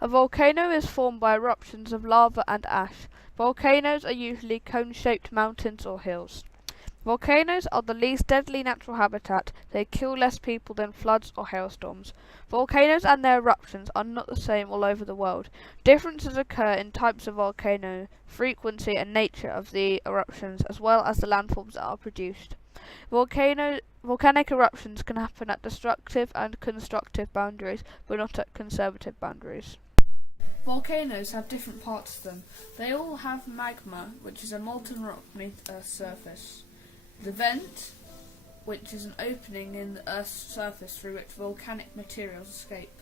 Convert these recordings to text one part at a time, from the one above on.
A volcano is formed by eruptions of lava and ash. Volcanoes are usually cone-shaped mountains or hills. Volcanoes are the least deadly natural habitat. They kill less people than floods or hailstorms. Volcanoes and their eruptions are not the same all over the world. Differences occur in types of volcano, frequency and nature of the eruptions, as well as the landforms that are produced. Volcanic eruptions can happen at destructive and constructive boundaries, but not at conservative boundaries. Volcanoes have different parts to them. They all have magma, which is a molten rock beneath Earth's surface. The vent, which is an opening in the Earth's surface through which volcanic materials escape.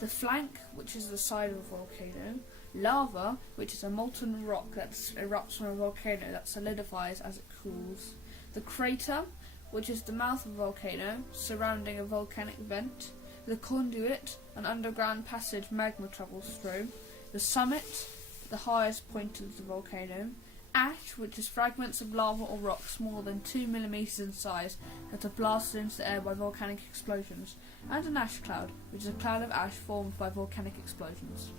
The flank, which is the side of a volcano. Lava, which is a molten rock that erupts from a volcano that solidifies as it cools. The crater, which is the mouth of a volcano surrounding a volcanic vent. The conduit, an underground passage magma travels through. The summit, the highest point of the volcano. Ash, which is fragments of lava or rock smaller than 2 millimeters in size that are blasted into the air by volcanic explosions. And an ash cloud, which is a cloud of ash formed by volcanic explosions.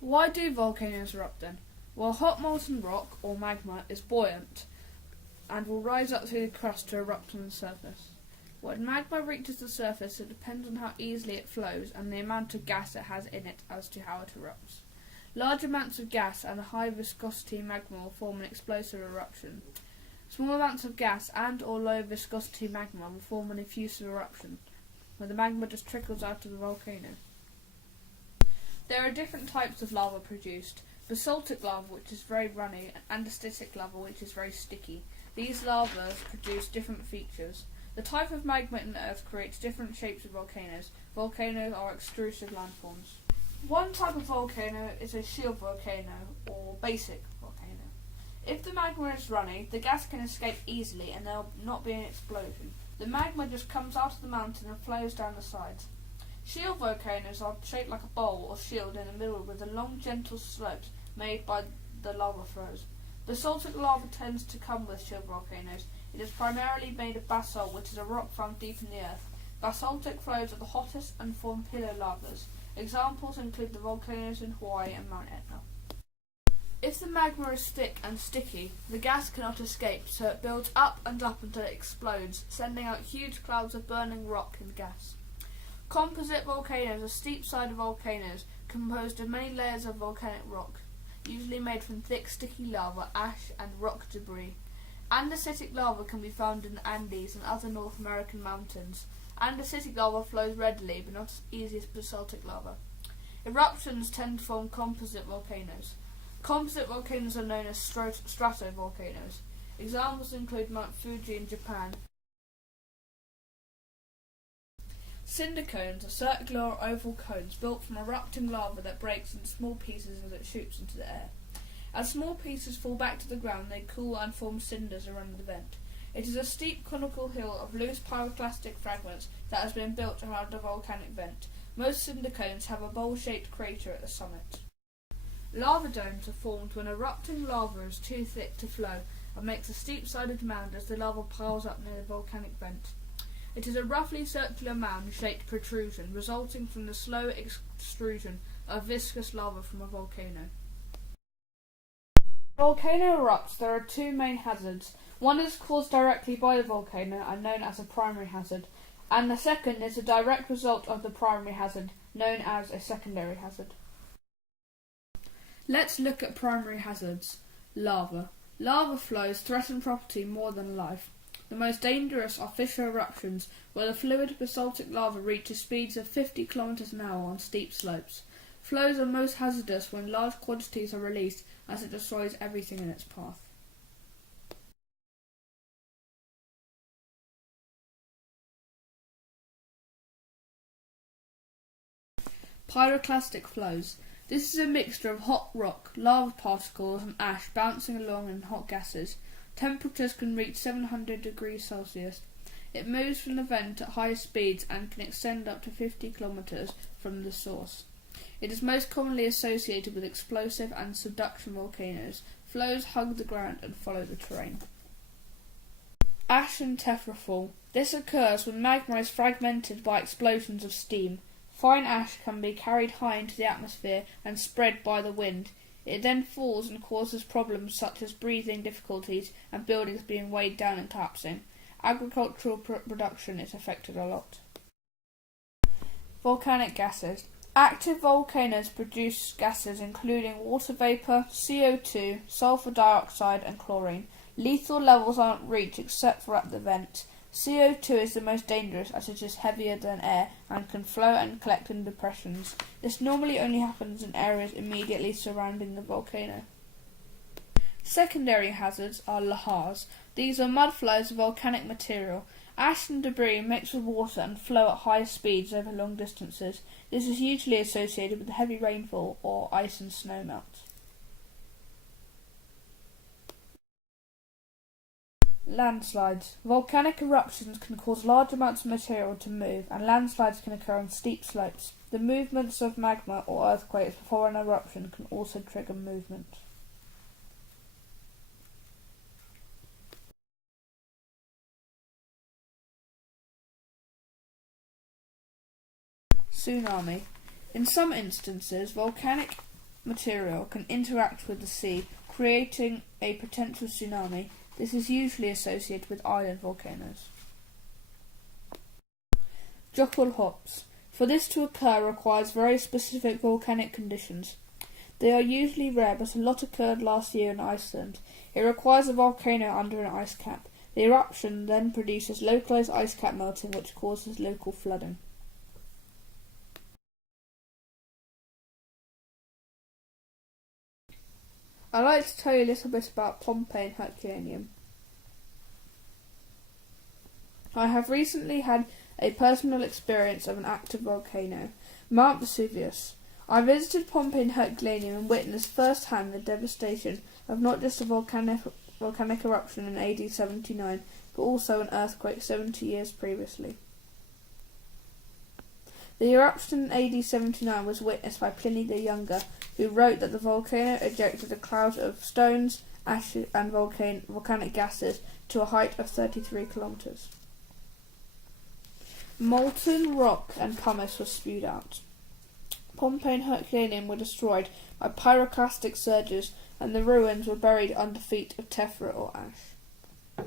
Why do volcanoes erupt then? Well, hot molten rock, or magma, is buoyant and will rise up through the crust to erupt on the surface. When magma reaches the surface, it depends on how easily it flows and the amount of gas it has in it as to how it erupts. Large amounts of gas and a high viscosity magma will form an explosive eruption. Small amounts of gas and or low viscosity magma will form an effusive eruption, where the magma just trickles out of the volcano. There are different types of lava produced. Basaltic lava, which is very runny, and andesitic lava, which is very sticky. These lavas produce different features. The type of magma in the earth creates different shapes of volcanoes. Volcanoes are extrusive landforms. One type of volcano is a shield volcano, or basic volcano. If the magma is runny, the gas can escape easily and there will not be an explosion. The magma just comes out of the mountain and flows down the sides. Shield volcanoes are shaped like a bowl or shield in the middle with the long gentle slopes made by the lava flows. Basaltic lava tends to come with shield volcanoes. It is primarily made of basalt, which is a rock found deep in the earth. Basaltic flows are the hottest and form pillar lavas. Examples include the volcanoes in Hawaii and Mount Etna. If the magma is thick and sticky, the gas cannot escape, so it builds up and up until it explodes, sending out huge clouds of burning rock and gas. Composite volcanoes are steep-sided volcanoes composed of many layers of volcanic rock, usually made from thick, sticky lava, ash, and rock debris. Andesitic lava can be found in the Andes and other North American mountains. Andesitic lava flows readily, but not as easy as basaltic lava. Eruptions tend to form composite volcanoes. Composite volcanoes are known as stratovolcanoes. Examples include Mount Fuji in Japan. Cinder cones are circular or oval cones built from erupting lava that breaks into small pieces as it shoots into the air. As small pieces fall back to the ground, they cool and form cinders around the vent. It is a steep conical hill of loose pyroclastic fragments that has been built around a volcanic vent. Most cinder cones have a bowl-shaped crater at the summit. Lava domes are formed when erupting lava is too thick to flow and makes a steep-sided mound as the lava piles up near the volcanic vent. It is a roughly circular mound-shaped protrusion resulting from the slow extrusion of viscous lava from a volcano. When a volcano erupts, there are two main hazards. One is caused directly by the volcano and known as a primary hazard, and the second is a direct result of the primary hazard, known as a secondary hazard. Let's look at primary hazards. Lava. Lava flows threaten property more than life. The most dangerous are fissure eruptions, where the fluid basaltic lava reaches speeds of 50 km an hour on steep slopes. Flows are most hazardous when large quantities are released, as it destroys everything in its path. Pyroclastic flows. This is a mixture of hot rock, lava particles and ash bouncing along in hot gases. Temperatures can reach 700 degrees Celsius. It moves from the vent at high speeds and can extend up to 50 kilometers from the source. It is most commonly associated with explosive and subduction volcanoes. Flows hug the ground and follow the terrain. Ash and tephra fall. This occurs when magma is fragmented by explosions of steam. Fine ash can be carried high into the atmosphere and spread by the wind. It then falls and causes problems such as breathing difficulties and buildings being weighed down and collapsing. Agricultural production is affected a lot. Volcanic gases. Active volcanoes produce gases including water vapour, CO2, sulfur dioxide and chlorine. Lethal levels aren't reached except for at the vent. CO2 is the most dangerous as it is heavier than air and can flow and collect in depressions. This normally only happens in areas immediately surrounding the volcano. Secondary hazards are lahars. These are mudflows of volcanic material. Ash and debris mix with water and flow at high speeds over long distances. This is usually associated with heavy rainfall or ice and snow melt. Landslides. Volcanic eruptions can cause large amounts of material to move, and landslides can occur on steep slopes. The movements of magma or earthquakes before an eruption can also trigger movement. Tsunami. In some instances, volcanic material can interact with the sea, creating a potential tsunami. This is usually associated with island volcanoes. Jockle hops. For this to occur requires very specific volcanic conditions. They are usually rare, but a lot occurred last year in Iceland. It requires a volcano under an ice cap. The eruption then produces localized ice cap melting, which causes local flooding. I'd like to tell you a little bit about Pompeii and Herculaneum. I have recently had a personal experience of an active volcano, Mount Vesuvius. I visited Pompeii and Herculaneum and witnessed firsthand the devastation of not just a volcanic eruption in AD 79, but also an earthquake 70 years previously. The eruption in AD 79 was witnessed by Pliny the Younger, who wrote that the volcano ejected a cloud of stones, ash and volcanic gases to a height of 33 kilometres. Molten rock and pumice was spewed out. Pompeii and Herculaneum were destroyed by pyroclastic surges, and the ruins were buried under feet of tephra or ash.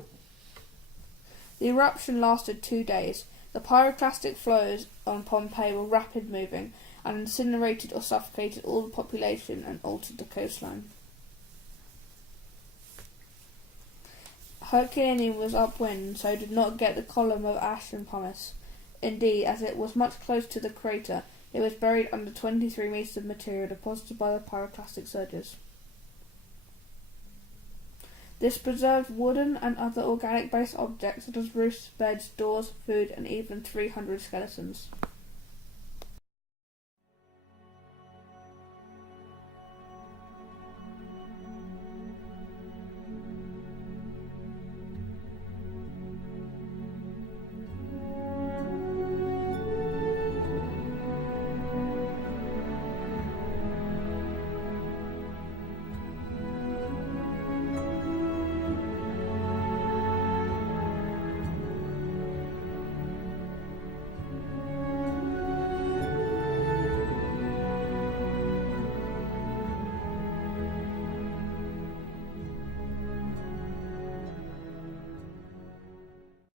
The eruption lasted 2 days. The pyroclastic flows on Pompeii were rapid moving and incinerated or suffocated all the population and altered the coastline. Herculaneum was upwind, so did not get the column of ash and pumice. Indeed, as it was much closer to the crater, it was buried under 23 metres of material deposited by the pyroclastic surges. This preserved wooden and other organic-based objects such as roofs, beds, doors, food, and even 300 skeletons.